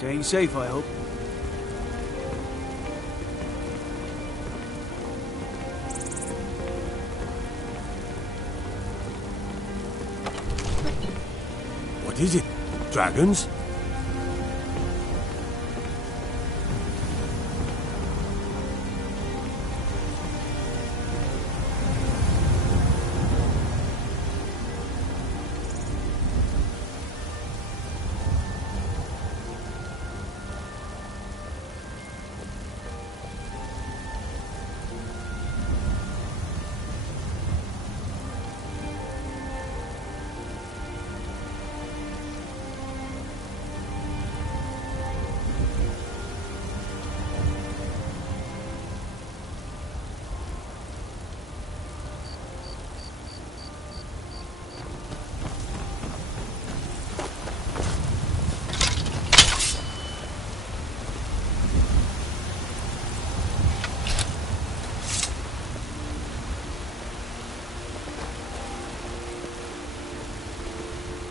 Staying safe, I hope. What is it? Dragons?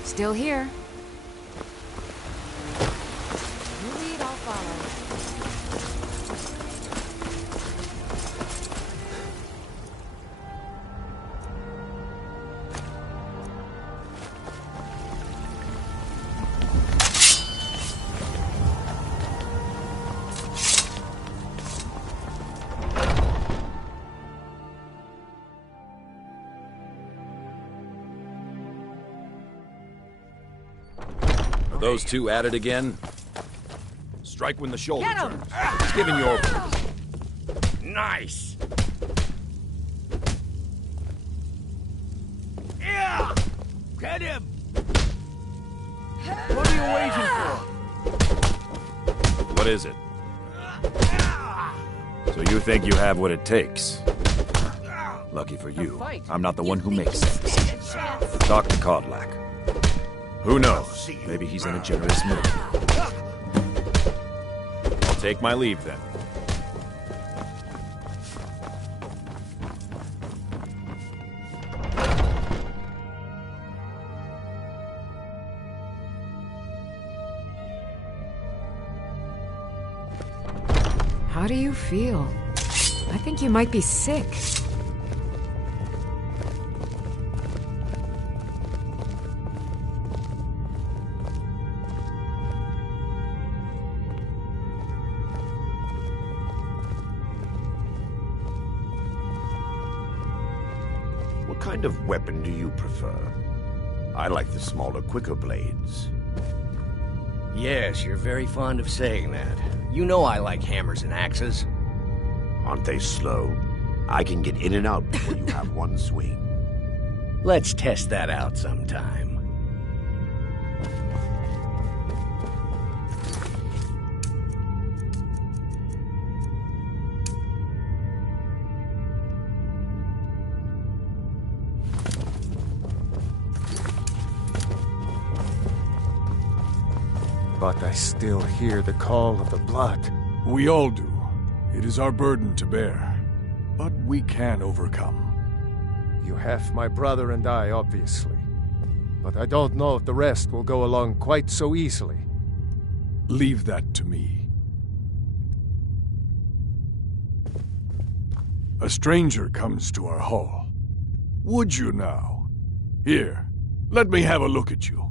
Still here. You lead, I'll follow. Those two at it again? Strike when the shoulder turns. He's giving you over. Nice! Yeah! Get him! What are you waiting for? What is it? So you think you have what it takes? Lucky for you, I'm not the one who makes it. Talk to Kodlak. Who knows? Maybe he's in a generous mood. I'll take my leave then. How do you feel? I think you might be sick. What kind of weapon do you prefer? I like the smaller, quicker blades. Yes, you're very fond of saying that. You know I like hammers and axes. Aren't they slow? I can get in and out before you have one swing. Let's test that out sometime. But I still hear the call of the blood. We all do. It is our burden to bear. But we can overcome. You have my brother and I, obviously. But I don't know if the rest will go along quite so easily. Leave that to me. A stranger comes to our hall. Would you now? Here, let me have a look at you.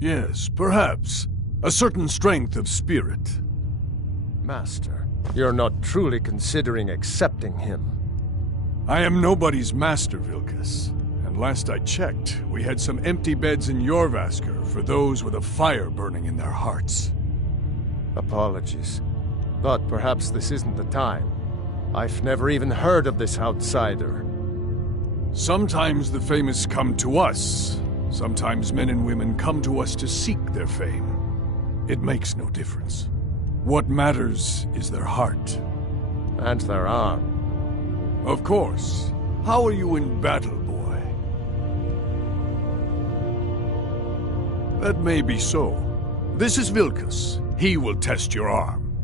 Yes, perhaps. A certain strength of spirit. Master, you're not truly considering accepting him. I am nobody's master, Vilkas. And last I checked, we had some empty beds in Jorvaskr for those with a fire burning in their hearts. Apologies. But perhaps this isn't the time. I've never even heard of this outsider. Sometimes the famous come to us. Sometimes men and women come to us to seek their fame. It makes no difference. What matters is their heart. And their arm. Of course. How are you in battle, boy? That may be so. This is Vilkas. He will test your arm.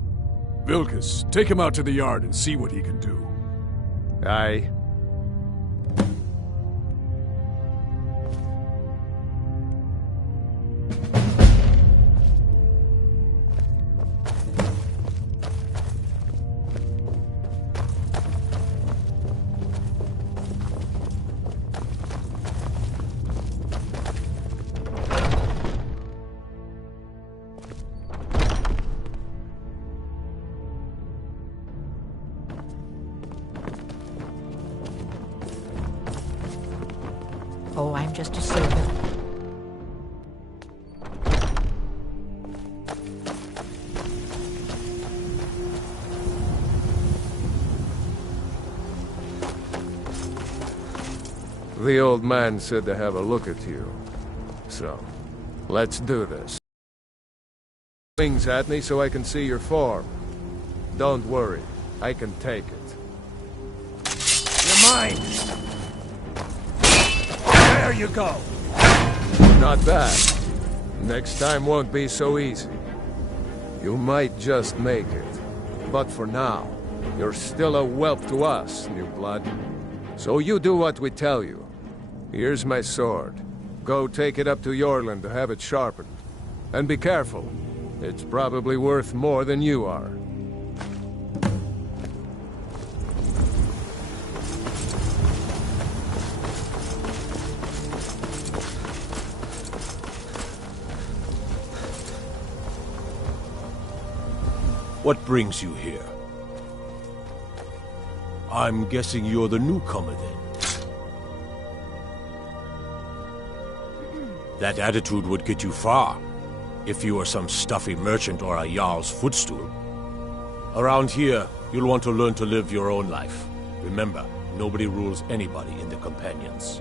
Vilkas, take him out to the yard and see what he can do. Aye. just to serve him. The old man said to have a look at you. So, let's do this. Wings at me so I can see your form. Don't worry, I can take it. You're mine. There you go. Not bad. Next time won't be so easy. You might just make it. But for now, you're still a whelp to us, new blood. So you do what we tell you. Here's my sword. Go take it up to Yorland to have it sharpened. And be careful. It's probably worth more than you are. What brings you here? I'm guessing you're the newcomer then. That attitude would get you far, if you were some stuffy merchant or a Jarl's footstool. Around here, you'll want to learn to live your own life. Remember, nobody rules anybody in the Companions.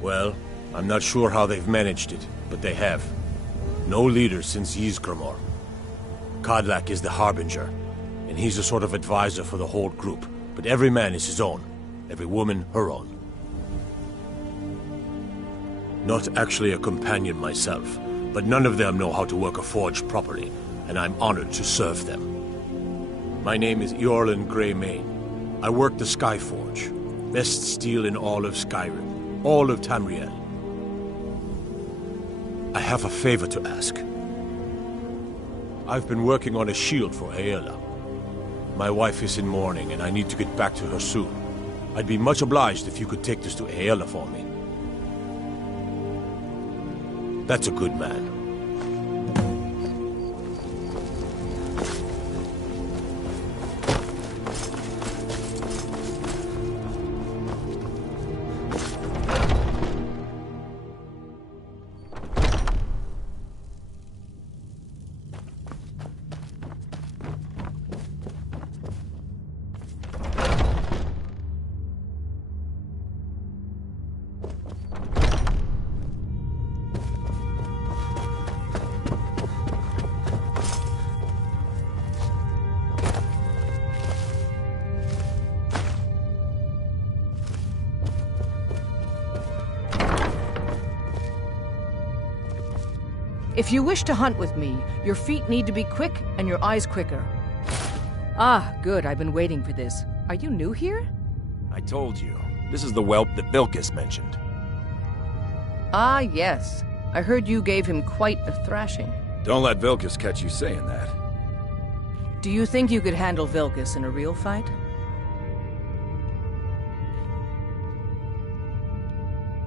Well, I'm not sure how they've managed it, but they have. No leader since Ysgramor. Kodlak is the Harbinger, and he's a sort of advisor for the whole group, but every man is his own. Every woman, her own. Not actually a companion myself, but none of them know how to work a forge properly, and I'm honored to serve them. My name is Eorlin Greymane. I work the Skyforge. Best steel in all of Skyrim. All of Tamriel. I have a favor to ask. I've been working on a shield for Aela. My wife is in mourning, and I need to get back to her soon. I'd be much obliged if you could take this to Aela for me. That's a good man. If you wish to hunt with me, your feet need to be quick and your eyes quicker. Ah, good. I've been waiting for this. Are you new here? I told you. This is the whelp that Vilkas mentioned. Ah, yes. I heard you gave him quite a thrashing. Don't let Vilkas catch you saying that. Do you think you could handle Vilkas in a real fight?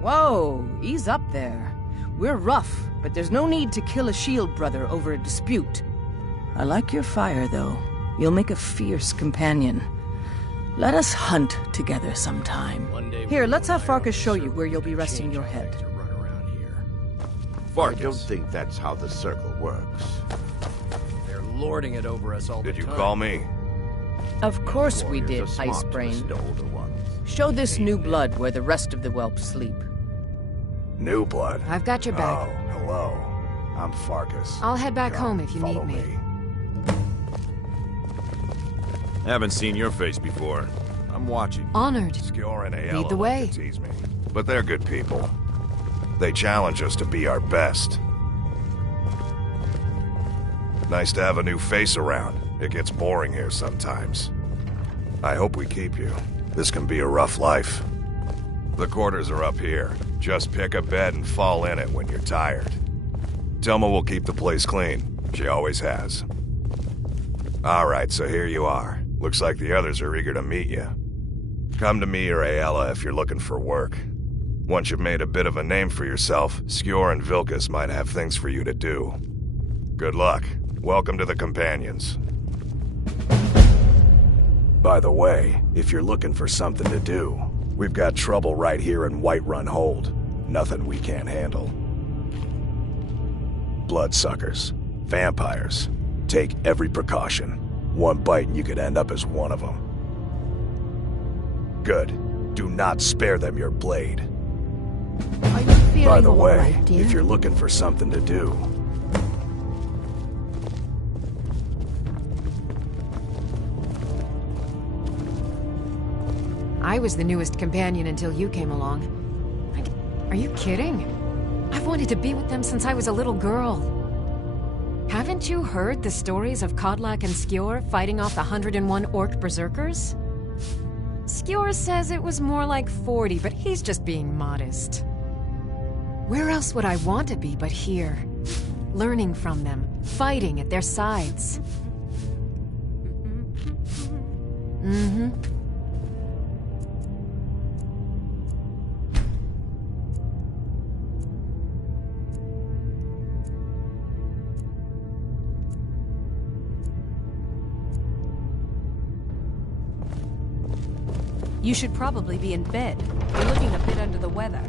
Whoa, ease up there. We're rough, but there's no need to kill a shield brother over a dispute. I like your fire, though. You'll make a fierce companion. Let us hunt together sometime. Here, let's have Farkas show you where you'll be resting your head. I don't think that's how the circle works. They're lording it over us all the time. Did you call me? Of course we did, Warriors are smart to Icebrain. the older ones. Show this new blood where the rest of the whelps sleep. New blood. I've got your back. Oh, hello. I'm Farkas. I'll head back home if you Follow need me. Haven't seen your face before. I'm watching. Honored. Skjor and Aela Lead the like way. to tease me, but they're good people. They challenge us to be our best. Nice to have a new face around. It gets boring here sometimes. I hope we keep you. This can be a rough life. The quarters are up here. Just pick a bed and fall in it when you're tired. Telma will keep the place clean. She always has. Alright, so here you are. Looks like the others are eager to meet you. Come to me or Aela if you're looking for work. Once you've made a bit of a name for yourself, Skjor and Vilkas might have things for you to do. Good luck. Welcome to the Companions. By the way, if you're looking for something to do, we've got trouble right here in Whiterun Hold. Nothing we can't handle. Bloodsuckers. Vampires. Take every precaution. One bite and you could end up as one of them. Good. Do not spare them your blade. Are you feeling By the all way, right, dear? if you're looking for something to do, I was the newest companion until you came along. Are you kidding? I've wanted to be with them since I was a little girl. Haven't you heard the stories of Kodlak and Skjor fighting off the 101 orc berserkers? Skjor says it was more like 40, but he's just being modest. Where else would I want to be but here? Learning from them, fighting at their sides. Mm-hmm. You should probably be in bed. You're looking a bit under the weather.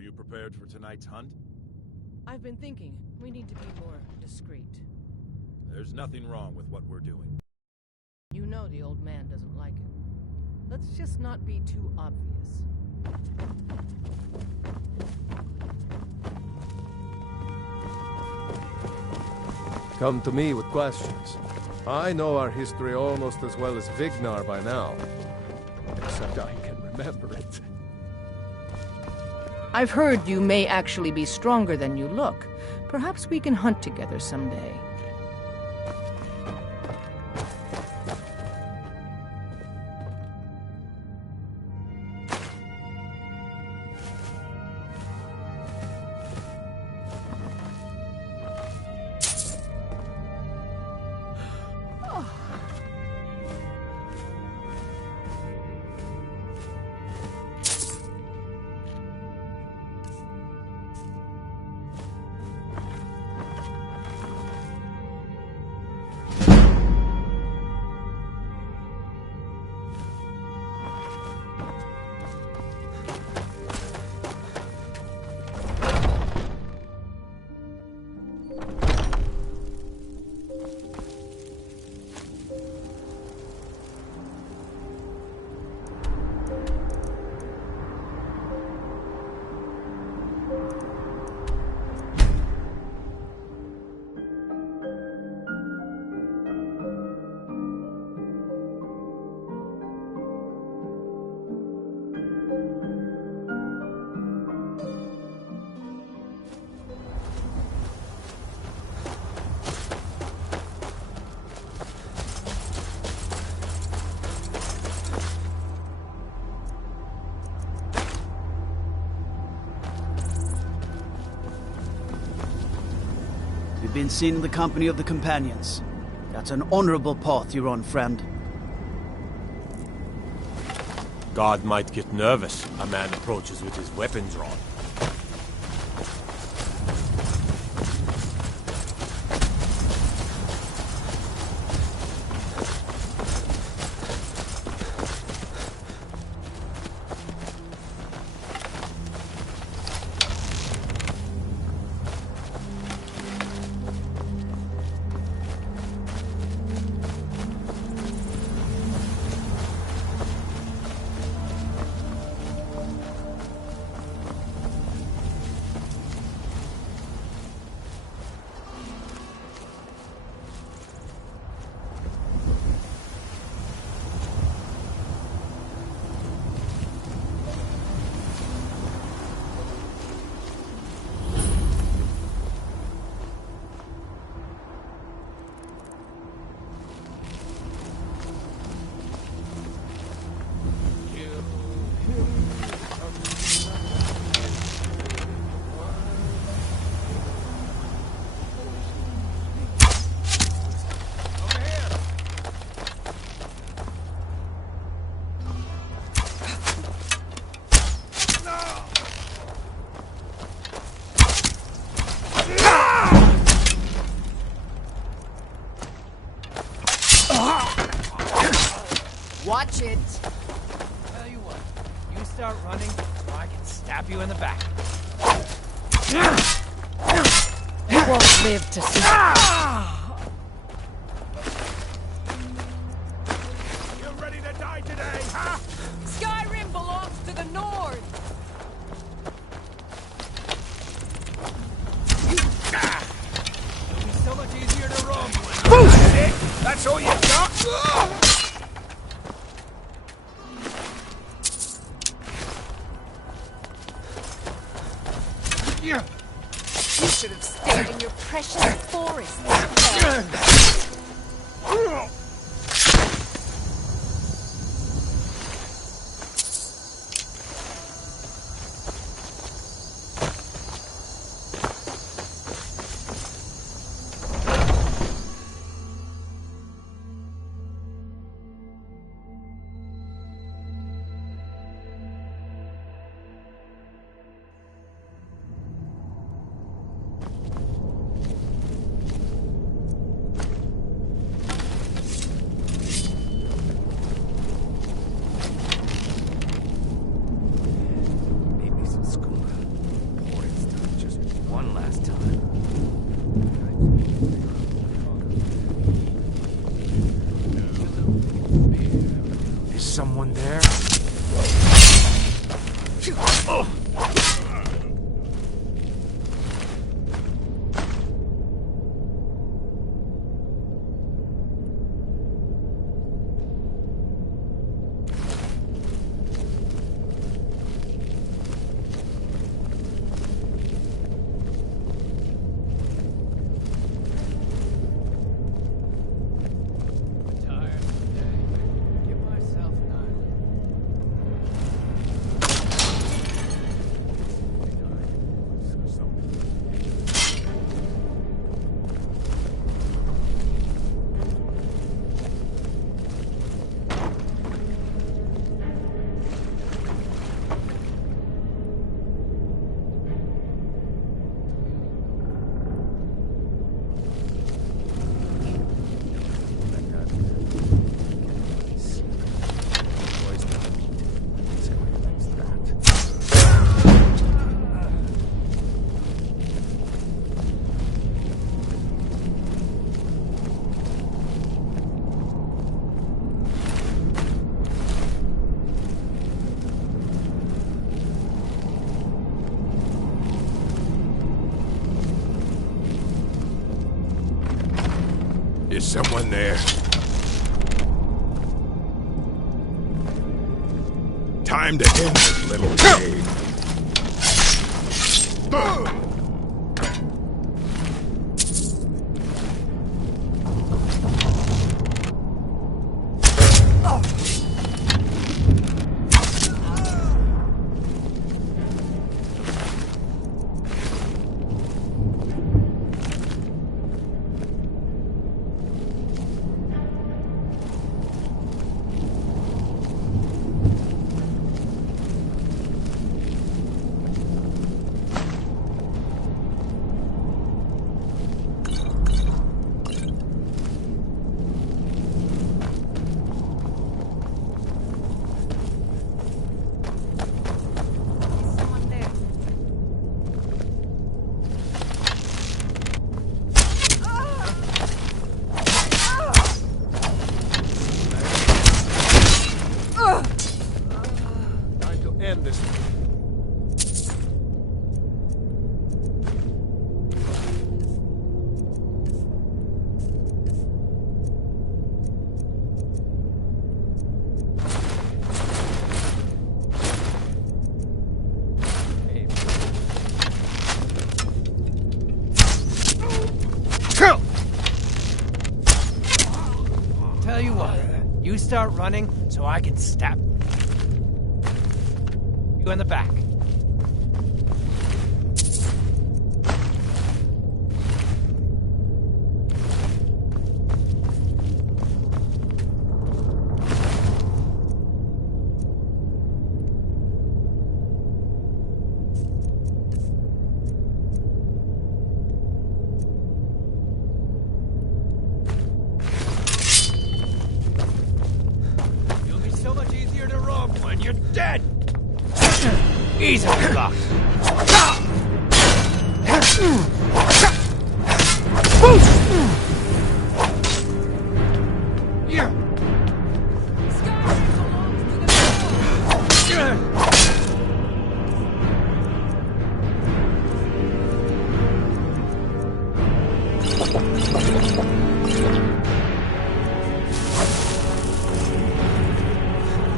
Are you prepared for tonight's hunt? I've been thinking, we need to be more discreet. There's nothing wrong with what we're doing. You know the old man doesn't like it. Let's just not be too obvious. Come to me with questions. I know our history almost as well as Vignar by now. Except I can remember it. I've heard you may actually be stronger than you look. Perhaps we can hunt together someday. You've been seen in the company of the companions. That's an honorable path you're on, friend. God might get nervous. A man approaches with his weapons drawn. Watch it. Tell you what, you start running, so I can stab you in the back. You won't live to see. You ready to die today, huh? Skyrim belongs to the North! It'll be so much easier to roam when That's all you got? You should have stayed in your precious forest. someone there? Is someone there? Time to end this little game. End this. Tell you what, you start running so I can stab you in the back. You'll be and you're dead! Easily locked.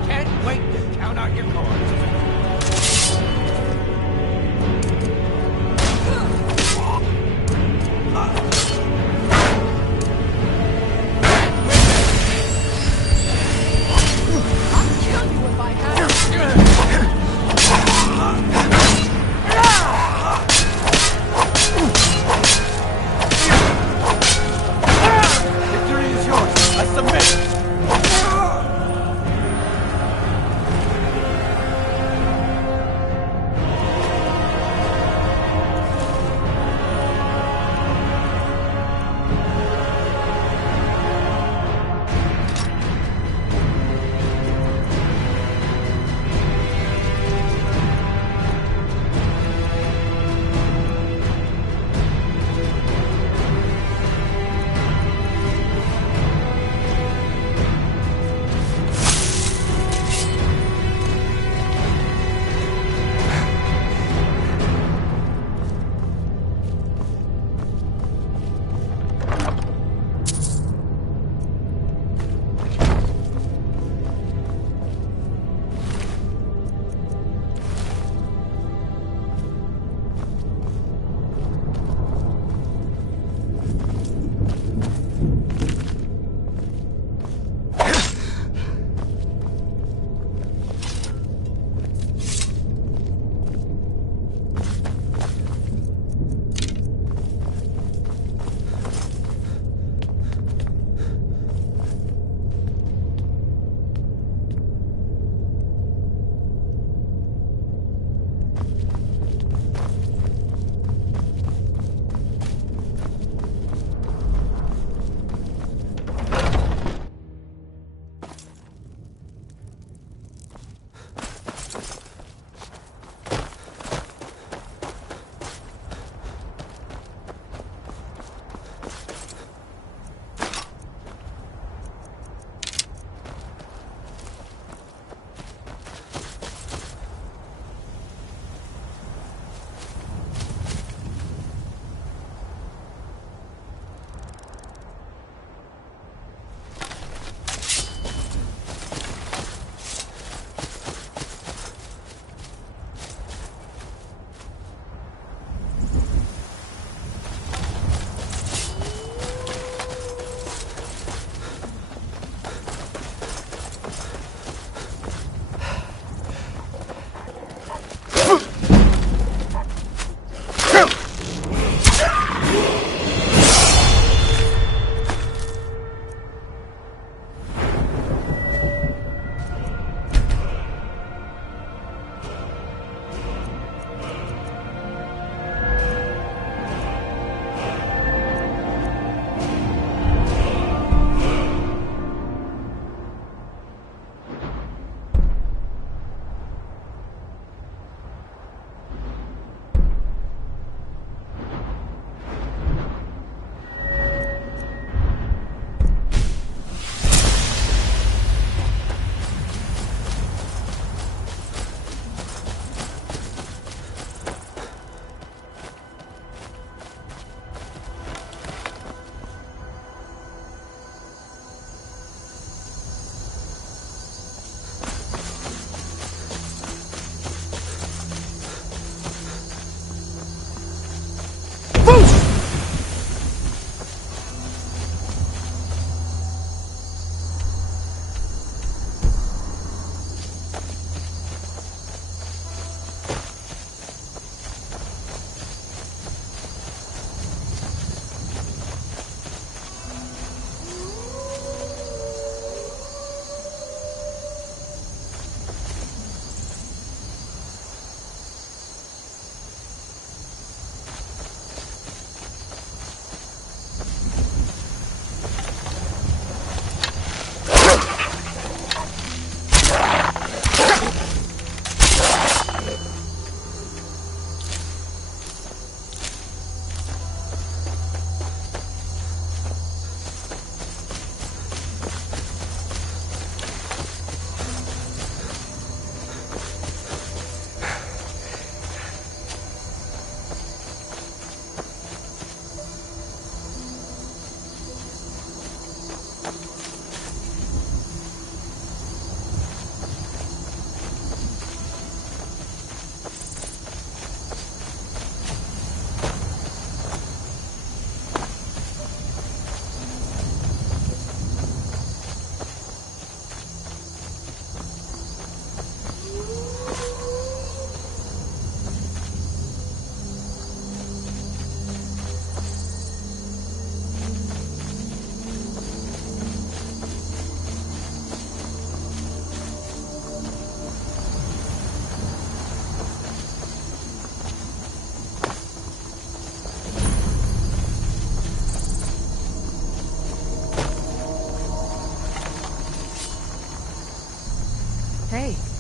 Can't wait to count out your coins.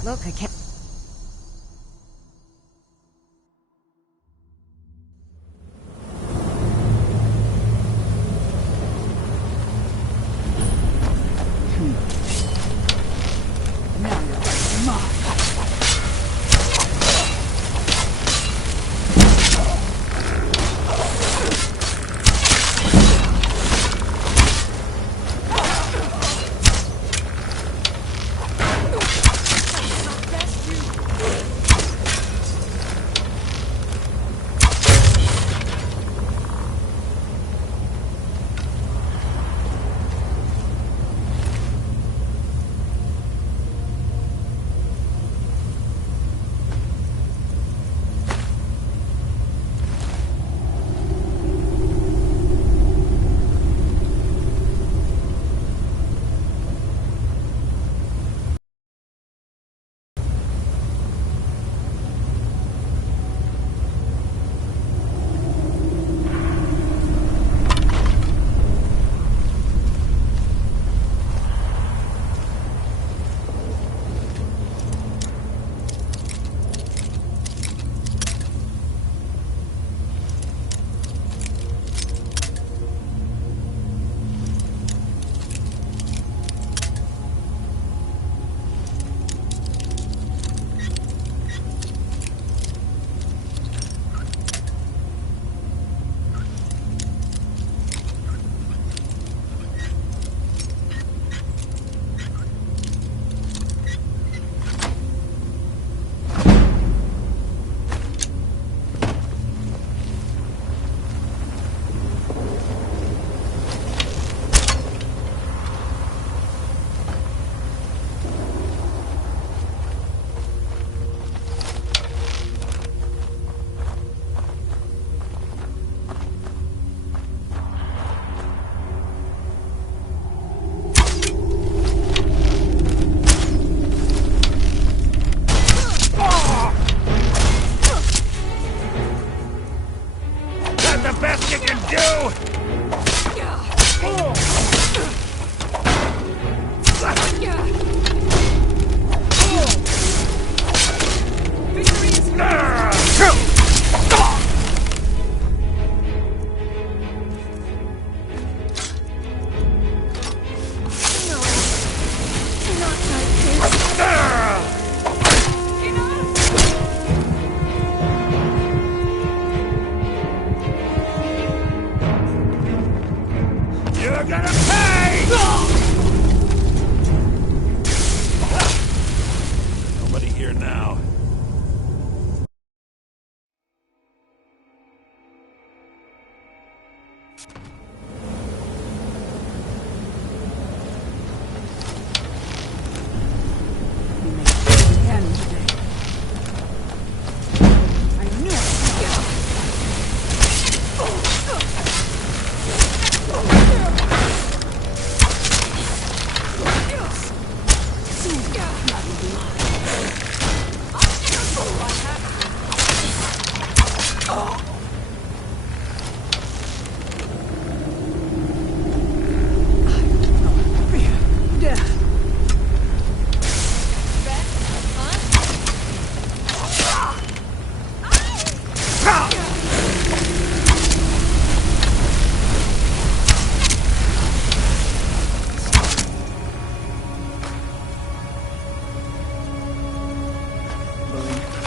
Look, I can't... Now you're fighting mine.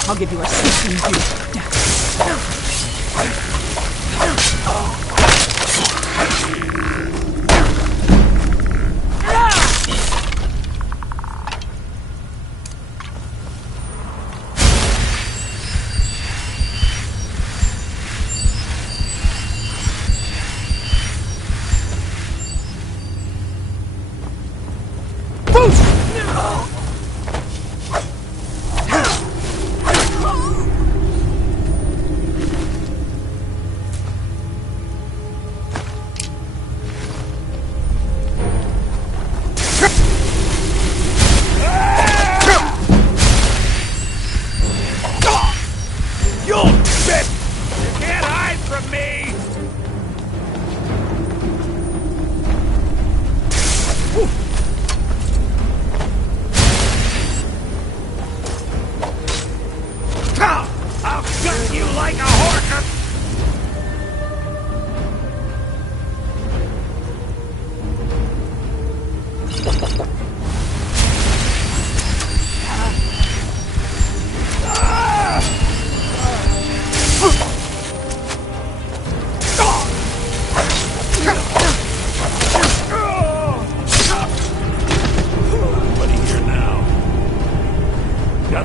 I'll give you a sneaking view.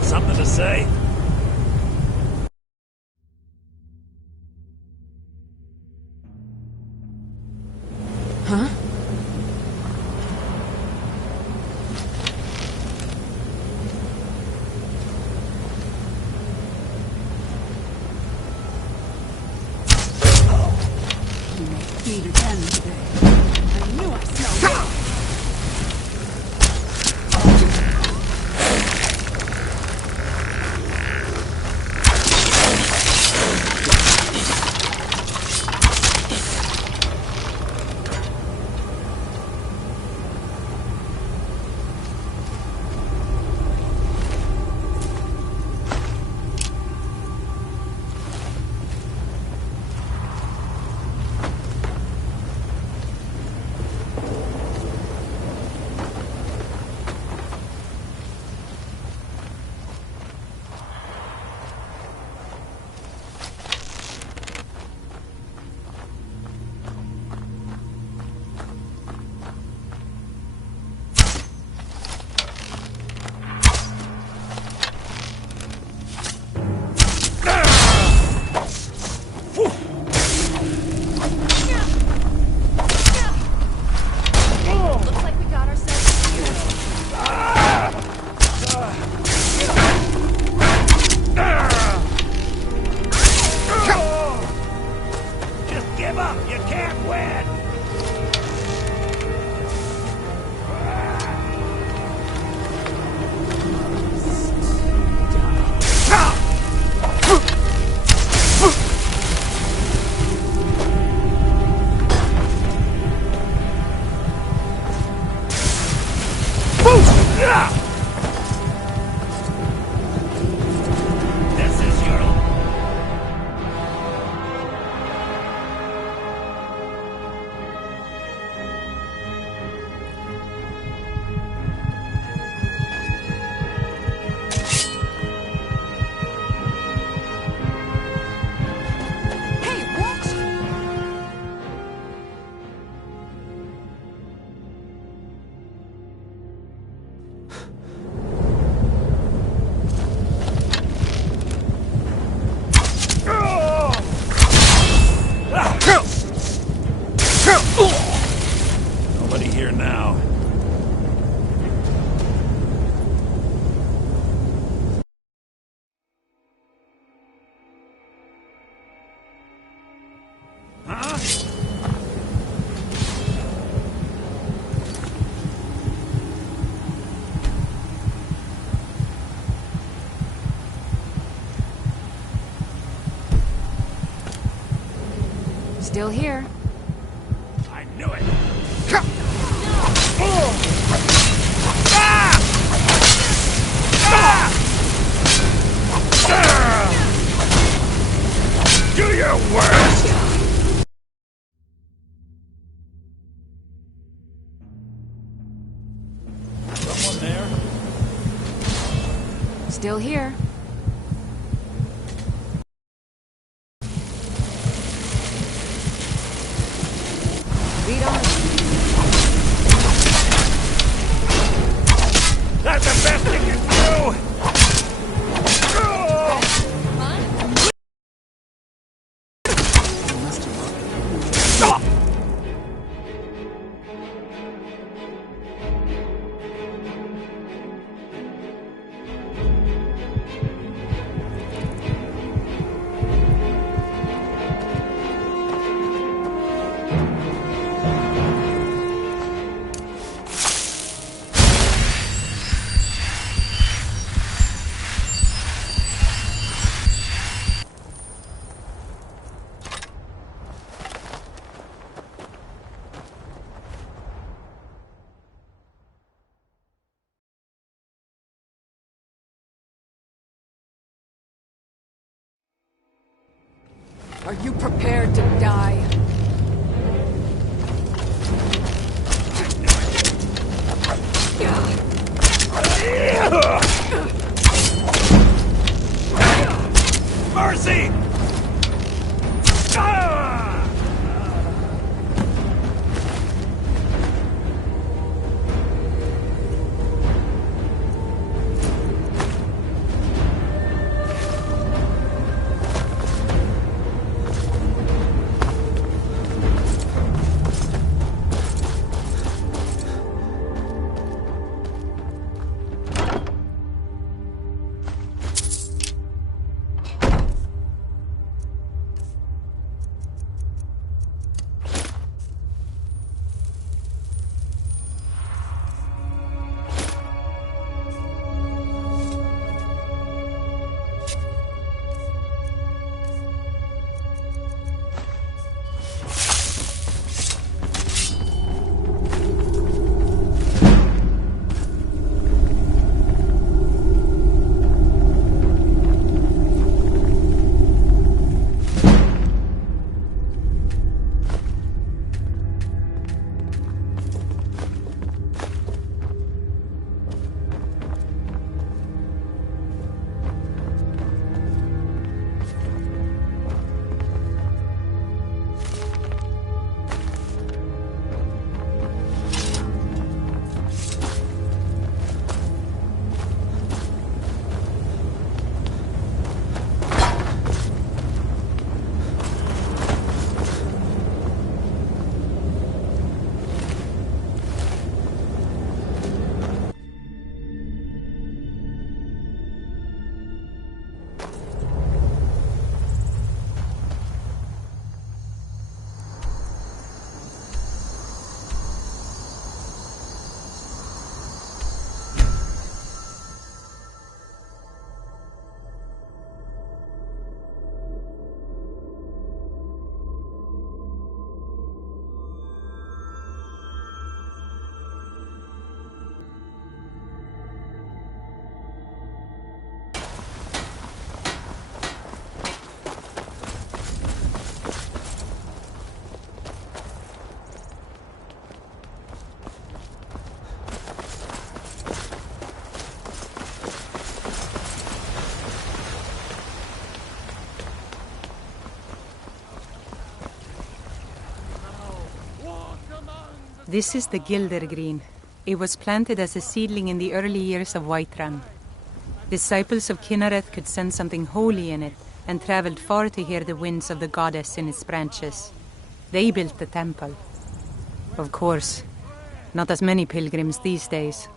Got something to say? Huh? You may feed again today. I knew I smelled it. Looks like we got ourselves Just give up! You can't win! This is your... Hey, what? Nobody here now. Huh? Still here. I knew it! Do your worst! Someone there? Still here. Lead on. That's the best you can do! This is the Gildergreen. It was planted as a seedling in the early years of Whiterun. Disciples of Kynareth could sense something holy in it, and traveled far to hear the winds of the goddess in its branches. They built the temple. Of course, not as many pilgrims these days.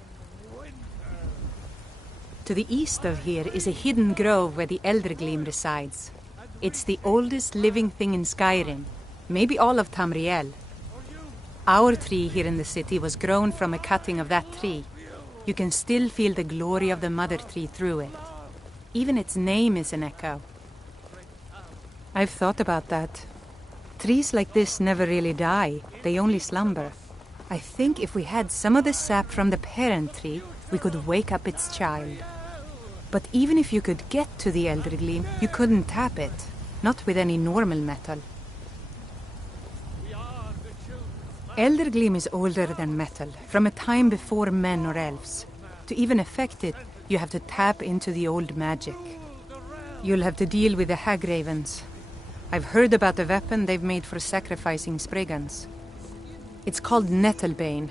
To the east of here is a hidden grove where the Eldergleam resides. It's the oldest living thing in Skyrim, maybe all of Tamriel. Our tree here in the city was grown from a cutting of that tree. You can still feel the glory of the mother tree through it. Even its name is an echo. I've thought about that. Trees like this never really die, they only slumber. I think if we had some of the sap from the parent tree, we could wake up its child. But even if you could get to the Eldergleam, you couldn't tap it. Not with any normal metal. Eldergleam is older than metal, from a time before men or elves. To even affect it, you have to tap into the old magic. You'll have to deal with the Hagravens. I've heard about the weapon they've made for sacrificing Spriggans. It's called Nettlebane.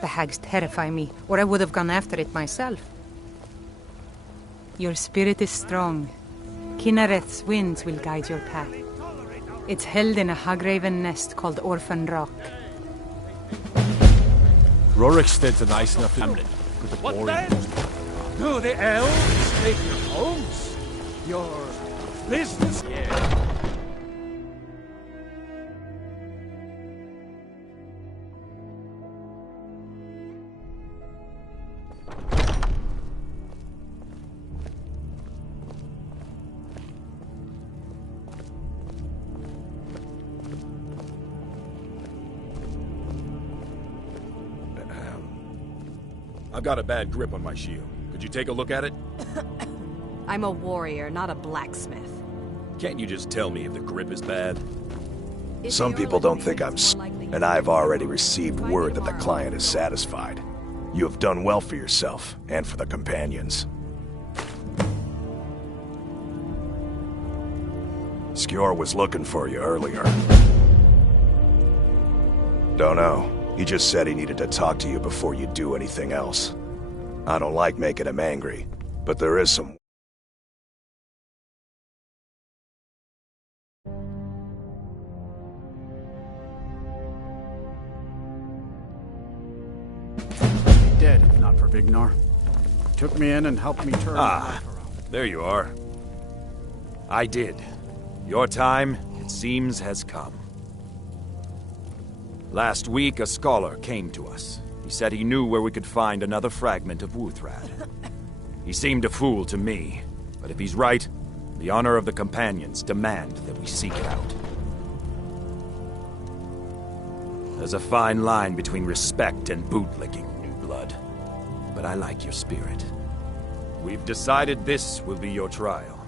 The hags terrify me, or I would have gone after it myself. Your spirit is strong. Kynareth's winds will guide your path. It's held in a Hagraven nest called Orphan Rock. Rorikstead's a nice enough hamlet. What then? Do the elves take your homes? Your business? Yeah. I've got a bad grip on my shield. Could you take a look at it? I'm a warrior, not a blacksmith. Can't you just tell me if the grip is bad? Some people don't think I'm and I've already received word that the client is satisfied. You have done well for yourself, and for the companions. Skjor was looking for you earlier. Don't know. He just said he needed to talk to you before you do anything else. I don't like making him angry, but there is some... Dead if not for Vignar. Took me in and helped me turn my life around. There you are. I did. Your time, it seems, has come. Last week, a scholar came to us. He said he knew where we could find another fragment of Wuthrad. He seemed a fool to me, but if he's right, the honor of the Companions demand that we seek it out. There's a fine line between respect and bootlicking, New Blood. But I like your spirit. We've decided this will be your trial.